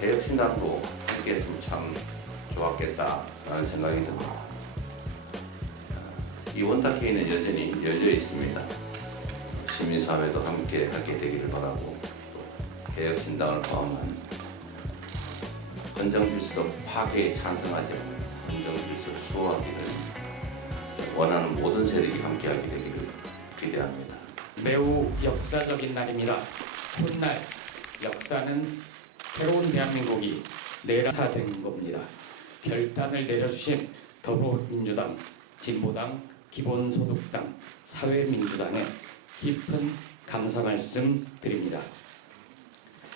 개혁신당도 함께했으면 참 좋았겠다라는 생각이 듭니다. 이 원탁회의는 여전히 열려 있습니다. 시민사회도 함께 하게 되기를 바라고 또 개혁신당을 포함한 헌정질서 파괴에 찬성하지 않는 헌정질서 수호하기를 원하는 모든 세력이 함께하게 되기를 기대합니다. 매우 역사적인 날입니다. 훗날 역사는 새로운 대한민국이 내라된 겁니다. 결단을 내려주신 더불어민주당, 진보당, 기본소득당, 사회민주당에 깊은 감사 말씀 드립니다.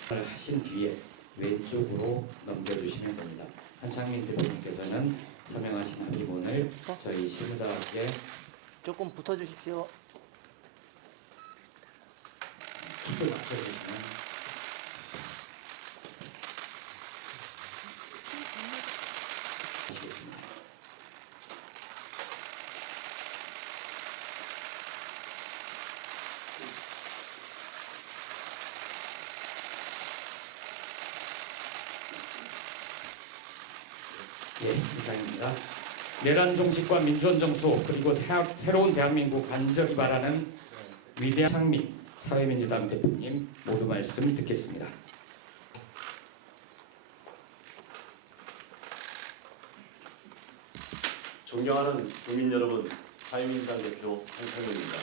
하신 뒤에 왼쪽으로 넘겨주시면 됩니다. 한창민 대표님께서는 서명하신 합의문을 저희 실무자께 조금 붙어주십시오. 키를 맞춰주시면 하시겠습니다. 예, 이상입니다. 내란 종식과 민주원 정수 그리고 새로운 대한민국 간절히 바라는 위대한 창민 사회민주당 대표님 모두 말씀 듣겠습니다. 존경하는 국민 여러분, 사회민주당 대표 한창민입니다.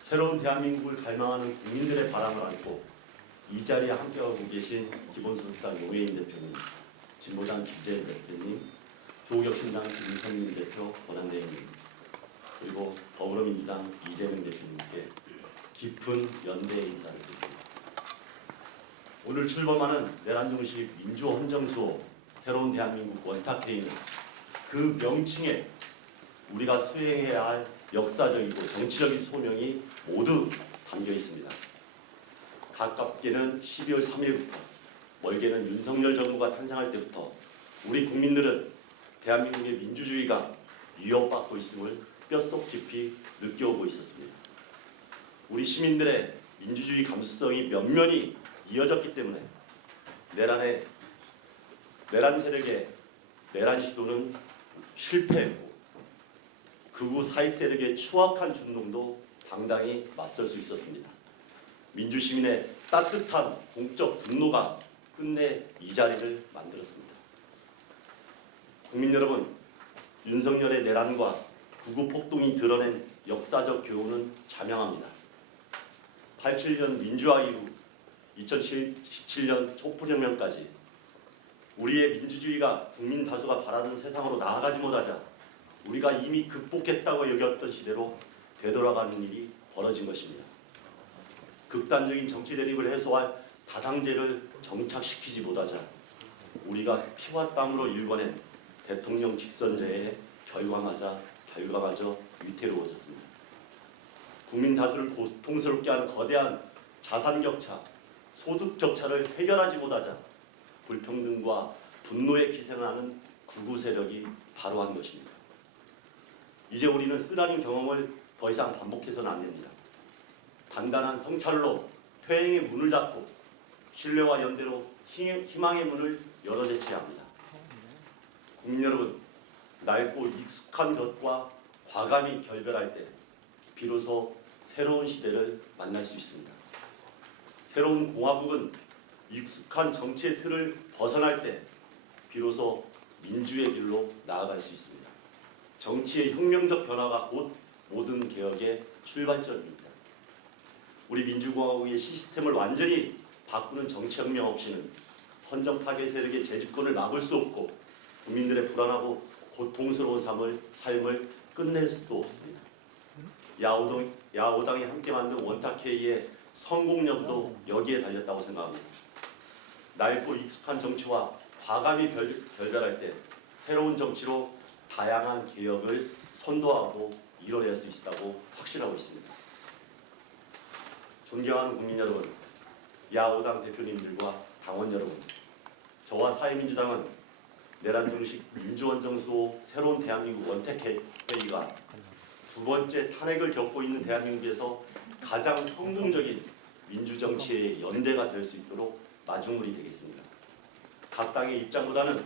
새로운 대한민국을 갈망하는 국민들의 바람을 안고 이 자리에 함께하고 계신 기본소득당 노회인 대표님, 진보당 김재현 대표님, 조국혁신당 김성민 대표 권한대행님, 그리고 더불어민주당 이재명 대표님께 깊은 연대의 인사를 드립니다. 오늘 출범하는 내란종식 민주헌정수호 새로운 대한민국 원탁회의는 그 명칭에 우리가 수행해야 할 역사적이고 정치적인 소명이 모두 담겨 있습니다. 가깝게는 12월 3일부터, 멀게는 윤석열 정부가 탄생할 때부터 우리 국민들은 대한민국의 민주주의가 위협받고 있음을 뼛속 깊이 느껴오고 있었습니다. 우리 시민들의 민주주의 감수성이 면면이 이어졌기 때문에 내란 세력의 내란 시도는 실패했고 극우 사익 세력의 추악한 준동도 당당히 맞설 수 있었습니다. 민주시민의 따뜻한 공적 분노가 끝내 이 자리를 만들었습니다. 국민 여러분, 윤석열의 내란과 극우 폭동이 드러낸 역사적 교훈은 자명합니다. 87년 민주화 이후 2017년 촛불혁명까지 우리의 민주주의가 국민 다수가 바라는 세상으로 나아가지 못하자 우리가 이미 극복했다고 여겼던 시대로 되돌아가는 일이 벌어진 것입니다. 극단적인 정치 대립을 해소할 다당제를 정착시키지 못하자 우리가 피와 땀으로 일궈낸 대통령 직선제의 결과마저 위태로워졌습니다. 국민 다수를 고통스럽게 하는 거대한 자산 격차, 소득 격차를 해결하지 못하자 불평등과 분노에 기생하는 극우 세력이 바로 한 것입니다. 이제 우리는 쓰라린 경험을 더 이상 반복해서는 안 됩니다. 단단한 성찰로 퇴행의 문을 닫고 신뢰와 연대로 희망의 문을 열어제쳐야 합니다. 국민 여러분, 낡고 익숙한 것과 과감히 결별할 때 비로소 새로운 시대를 만날 수 있습니다. 새로운 공화국은 익숙한 정치의 틀을 벗어날 때 비로소 민주의 길로 나아갈 수 있습니다. 정치의 혁명적 변화가 곧 모든 개혁의 출발점입니다. 우리 민주공화국의 시스템을 완전히 바꾸는 정치혁명 없이는 헌정 파괴 세력의 재집권을 막을 수 없고 국민들의 불안하고 고통스러운 삶을 끝낼 수도 없습니다. 야오당이 함께 만든 원탁회의의 성공 여부도 여기에 달렸다고 생각합니다. 낡고 익숙한 정치와 과감히 결별할 때 새로운 정치로 다양한 개혁을 선도하고 이뤄낼 수 있다고 확신하고 있습니다. 존경하는 국민 여러분, 야오당 대표님들과 당원 여러분, 저와 사회민주당은 내란 종식 민주헌정수호 새로운 대한민국 원탁회의가 두 번째 탄핵을 겪고 있는 대한민국에서 가장 성공적인 민주정치의 연대가 될 수 있도록 마중물이 되겠습니다. 각 당의 입장보다는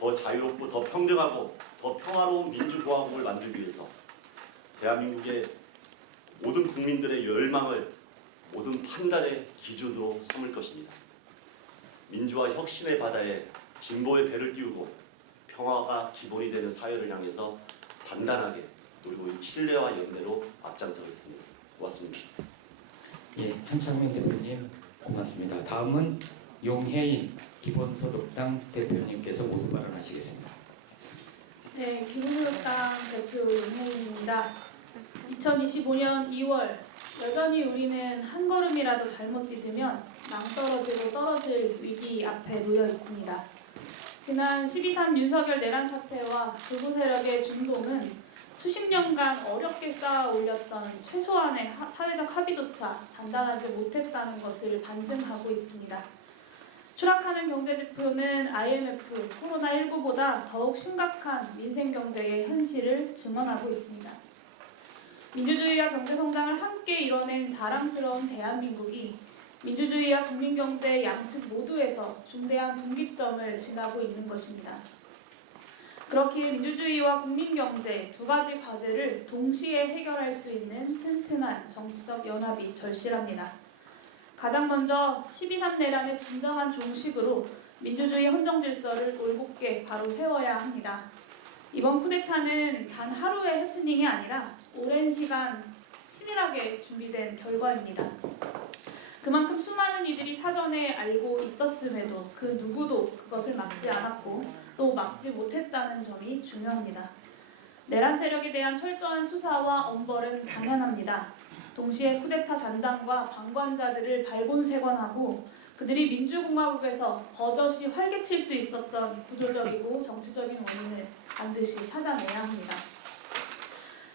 더 자유롭고 더 평등하고 더 평화로운 민주공화국을 만들기 위해서 대한민국의 모든 국민들의 열망을 모든 판단의 기준으로 삼을 것입니다. 민주화 혁신의 바다에 진보의 배를 띄우고 평화가 기본이 되는 사회를 향해서 단단하게 그리고 신뢰와 연대로 앞장서겠습니다. 고맙습니다. 예, 한창민 대표님 고맙습니다. 다음은 용혜인 기본소득당 대표님께서 모두 발언하시겠습니다. 네, 기본소득당 대표 용혜인입니다. 2025년 2월 여전히 우리는 한 걸음이라도 잘못 디디면 낭떠러지로 떨어질 위기 앞에 놓여 있습니다. 지난 12.3 윤석열 내란 사태와 극우 세력의 중동은 수십 년간 어렵게 쌓아 올렸던 최소한의 사회적 합의조차 단단하지 못했다는 것을 반증하고 있습니다. 추락하는 경제지표는 IMF, 코로나19보다 더욱 심각한 민생경제의 현실을 증언하고 있습니다. 민주주의와 경제성장을 함께 이뤄낸 자랑스러운 대한민국이 민주주의와 국민경제 양측 모두에서 중대한 분기점을 지나고 있는 것입니다. 그렇기에 민주주의와 국민경제 두 가지 과제를 동시에 해결할 수 있는 튼튼한 정치적 연합이 절실합니다. 가장 먼저 12.3 내란의 진정한 종식으로 민주주의 헌정질서를 올곧게 바로 세워야 합니다. 이번 쿠데타는 단 하루의 해프닝이 아니라 오랜 시간 치밀하게 준비된 결과입니다. 그만큼 수많은 이들이 사전에 알고 있었음에도 그 누구도 그것을 막지 않았고 또 막지 못했다는 점이 중요합니다. 내란 세력에 대한 철저한 수사와 엄벌은 당연합니다. 동시에 쿠데타 잔당과 방관자들을 발본색원하고 그들이 민주공화국에서 버젓이 활개칠 수 있었던 구조적이고 정치적인 원인을 반드시 찾아내야 합니다.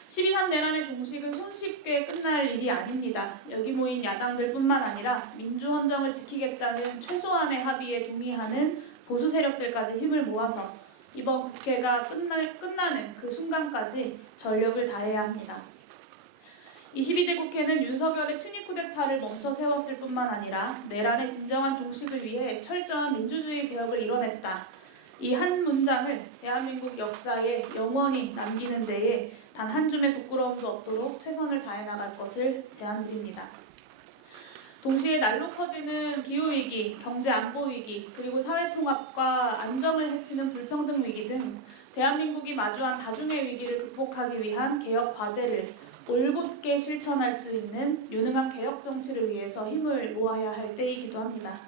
12.3 내란의 종식은 손쉽게 끝날 일이 아닙니다. 여기 모인 야당들뿐만 아니라 민주헌정을 지키겠다는 최소한의 합의에 동의하는 보수 세력들까지 힘을 모아서 이번 국회가 끝나는 그 순간까지 전력을 다해야 합니다. 22대 국회는 윤석열의 친위 쿠데타를 멈춰 세웠을 뿐만 아니라 내란의 진정한 종식을 위해 철저한 민주주의 개혁을 이뤄냈다. 이 한 문장을 대한민국 역사에 영원히 남기는 데에 단 한 줌의 부끄러움도 없도록 최선을 다해 나갈 것을 제안드립니다. 동시에 날로 커지는 기후위기, 경제안보위기, 그리고 사회통합과 안정을 해치는 불평등 위기 등 대한민국이 마주한 다중의 위기를 극복하기 위한 개혁 과제를 올곧게 실천할 수 있는 유능한 개혁 정치를 위해서 힘을 모아야 할 때이기도 합니다.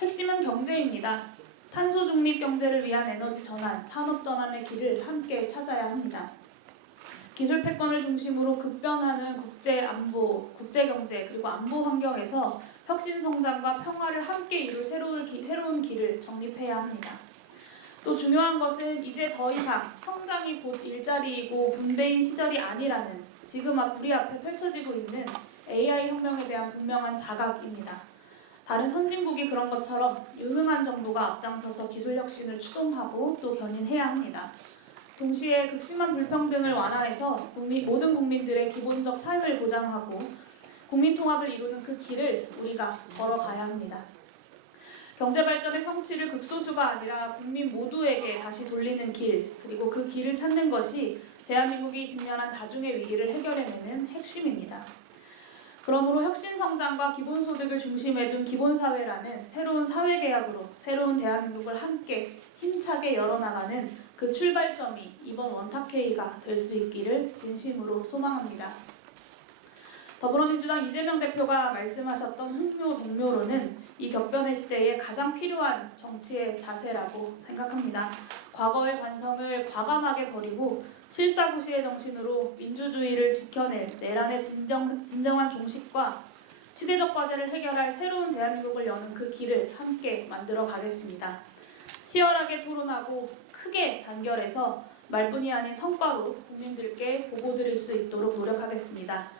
핵심은 경제입니다. 탄소 중립 경제를 위한 에너지 전환, 산업 전환의 길을 함께 찾아야 합니다. 기술 패권을 중심으로 급변하는 국제 안보, 국제 경제 그리고 안보 환경에서 혁신 성장과 평화를 함께 이룰 새로운 길을 정립해야 합니다. 또 중요한 것은 이제 더 이상 성장이 곧 일자리이고 분배인 시절이 아니라는 지금 우리 앞에 펼쳐지고 있는 AI 혁명에 대한 분명한 자각입니다. 다른 선진국이 그런 것처럼 유능한 정부가 앞장서서 기술 혁신을 추동하고 또 견인해야 합니다. 동시에 극심한 불평등을 완화해서 모든 국민들의 기본적 삶을 보장하고 국민통합을 이루는 그 길을 우리가 걸어가야 합니다. 경제발전의 성취를 극소수가 아니라 국민 모두에게 다시 돌리는 길, 그리고 그 길을 찾는 것이 대한민국이 직면한 다중의 위기를 해결해내는 핵심입니다. 그러므로 혁신성장과 기본소득을 중심에 둔 기본사회라는 새로운 사회계약으로 새로운 대한민국을 함께 힘차게 열어나가는 그 출발점이 이번 원탁회의가 될 수 있기를 진심으로 소망합니다. 더불어민주당 이재명 대표가 말씀하셨던 흑묘, 백묘로는 이 격변의 시대에 가장 필요한 정치의 자세라고 생각합니다. 과거의 관성을 과감하게 버리고 실사구시의 정신으로 민주주의를 지켜낼 내란의 진정한 종식과 시대적 과제를 해결할 새로운 대한민국을 여는 그 길을 함께 만들어 가겠습니다. 치열하게 토론하고 크게 단결해서 말뿐이 아닌 성과로 국민들께 보고드릴 수 있도록 노력하겠습니다.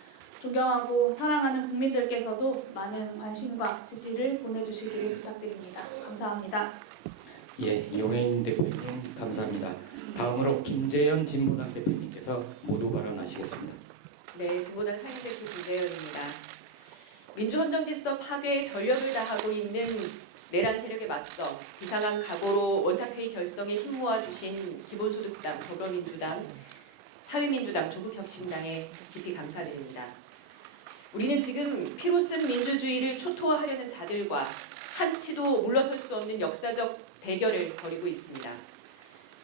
존경하고 사랑하는 국민들께서도 많은 관심과 지지를 보내주시기를 부탁드립니다. 감사합니다. 예, 용혜인 대표님 감사합니다. 다음으로 김재현 진보당 대표님께서 모두 발언하시겠습니다. 네, 진보당 상임대표 김재현입니다. 민주헌정질서 파괴에 전력을 다하고 있는 내란 세력에 맞서 비상한 각오로 원탁회의 결성에 힘 모아주신 기본소득당, 더불어민주당, 사회민주당, 조국혁신당에 깊이 감사드립니다. 우리는 지금 피로 쓴 민주주의를 초토화하려는 자들과 한치도 물러설 수 없는 역사적 대결을 벌이고 있습니다.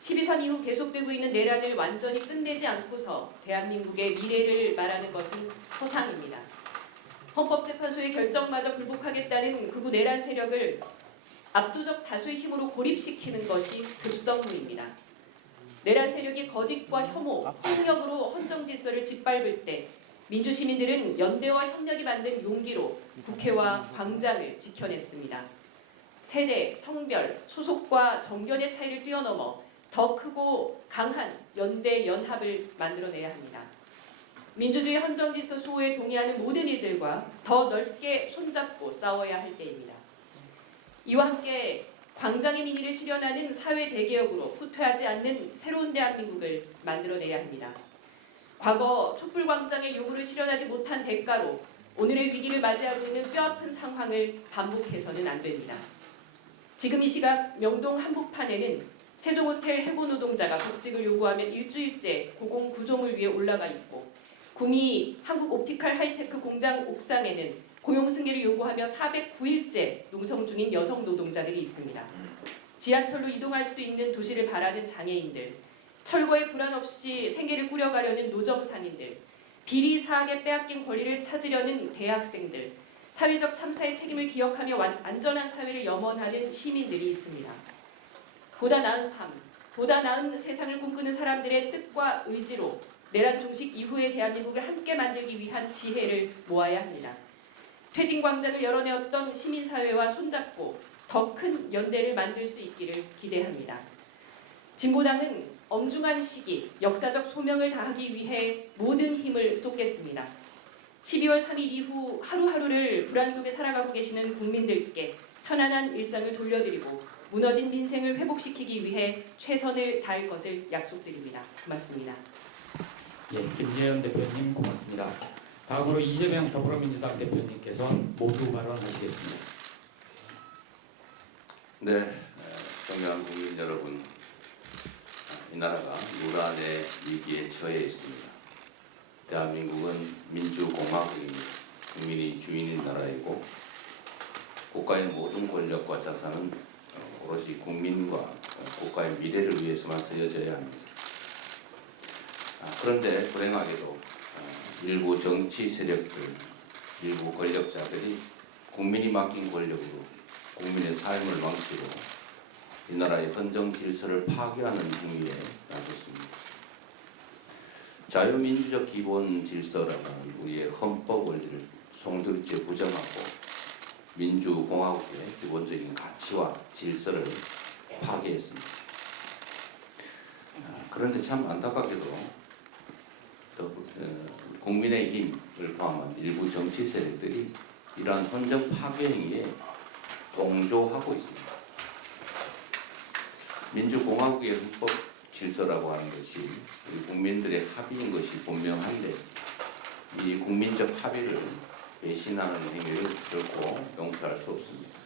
12.3 이후 계속되고 있는 내란을 완전히 끝내지 않고서 대한민국의 미래를 말하는 것은 허상입니다. 헌법재판소의 결정마저 불복하겠다는 극우 내란 세력을 압도적 다수의 힘으로 고립시키는 것이 급선무입니다. 내란 세력이 거짓과 혐오, 폭력으로 헌정 질서를 짓밟을 때 민주시민들은 연대와 협력이 만든 용기로 국회와 광장을 지켜냈습니다. 세대, 성별, 소속과 정견의 차이를 뛰어넘어 더 크고 강한 연대, 연합을 만들어내야 합니다. 민주주의 헌정질서 수호에 동의하는 모든 이들과 더 넓게 손잡고 싸워야 할 때입니다. 이와 함께 광장의 민의를 실현하는 사회 대개혁으로 후퇴하지 않는 새로운 대한민국을 만들어내야 합니다. 과거 촛불광장의 요구를 실현하지 못한 대가로 오늘의 위기를 맞이하고 있는 뼈아픈 상황을 반복해서는 안 됩니다. 지금 이 시각 명동 한복판에는 세종호텔 해고 노동자가 복직을 요구하며 일주일째 고공구종을 위해 올라가 있고 구미 한국옵티컬 하이테크 공장 옥상에는 고용승계를 요구하며 409일째 농성 중인 여성 노동자들이 있습니다. 지하철로 이동할 수 있는 도시를 바라는 장애인들, 철거의 불안 없이 생계를 꾸려가려는 노점상인들, 비리 사학에 빼앗긴 권리를 찾으려는 대학생들, 사회적 참사의 책임을 기억하며 안전한 사회를 염원하는 시민들이 있습니다. 보다 나은 삶, 보다 나은 세상을 꿈꾸는 사람들의 뜻과 의지로 내란 종식 이후의 대한민국을 함께 만들기 위한 지혜를 모아야 합니다. 퇴진광장을 열어내었던 시민사회와 손잡고 더 큰 연대를 만들 수 있기를 기대합니다. 진보당은 엄중한 시기, 역사적 소명을 다하기 위해 모든 힘을 쏟겠습니다. 12월 3일 이후 하루하루를 불안 속에 살아가고 계시는 국민들께 편안한 일상을 돌려드리고 무너진 민생을 회복시키기 위해 최선을 다할 것을 약속드립니다. 고맙습니다. 예, 김재현 대표님 고맙습니다. 다음으로 이재명 더불어민주당 대표님께서 모두 발언하시겠습니다. 네, 존경하는 국민 여러분, 이 나라가 무란의 위기에 처해 있습니다. 대한민국은 민주공화국입니다. 국민이 주인인 나라이고 국가의 모든 권력과 자산은 오롯이 국민과 국가의 미래를 위해서만 쓰여져야 합니다. 그런데 불행하게도 일부 정치 세력들, 일부 권력자들이 국민이 맡긴 권력으로 국민의 삶을 망치고 이 나라의 헌정 질서를 파괴하는 행위에 나섰습니다. 자유민주적 기본 질서라는 우리의 헌법 원리를 송두리째 부정하고 민주공화국의 기본적인 가치와 질서를 파괴했습니다. 그런데 참 안타깝게도 국민의힘을 포함한 일부 정치 세력들이 이러한 헌정 파괴 행위에 동조하고 있습니다. 민주공화국의 헌법 질서라고 하는 것이 우리 국민들의 합의인 것이 분명한데 이 국민적 합의를 배신하는 행위를 결코 용서할 수 없습니다.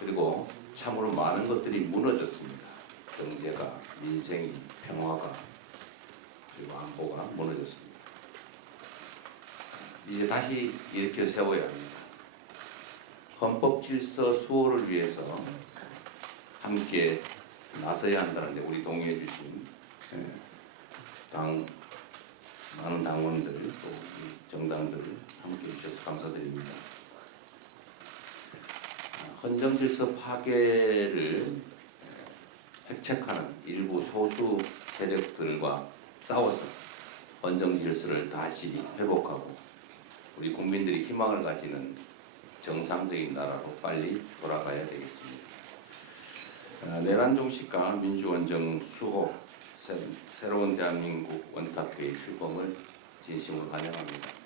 그리고 참으로 많은 것들이 무너졌습니다. 경제가, 민생이, 평화가, 그리고 안보가 무너졌습니다. 이제 다시 일으켜 세워야 합니다. 헌법 질서 수호를 위해서 함께 나서야 한다는데 우리 동의해 주신 많은 당원들 또 정당들 함께 해주셔서 감사드립니다. 헌정 질서 파괴를 획책하는 일부 소수 세력들과 싸워서 헌정 질서를 다시 회복하고 우리 국민들이 희망을 가지는 정상적인 나라로 빨리 돌아가야 되겠습니다. 내란 종식과 민주원정 수호, 새로운 대한민국 원탁회의 출범을 진심으로 환영합니다.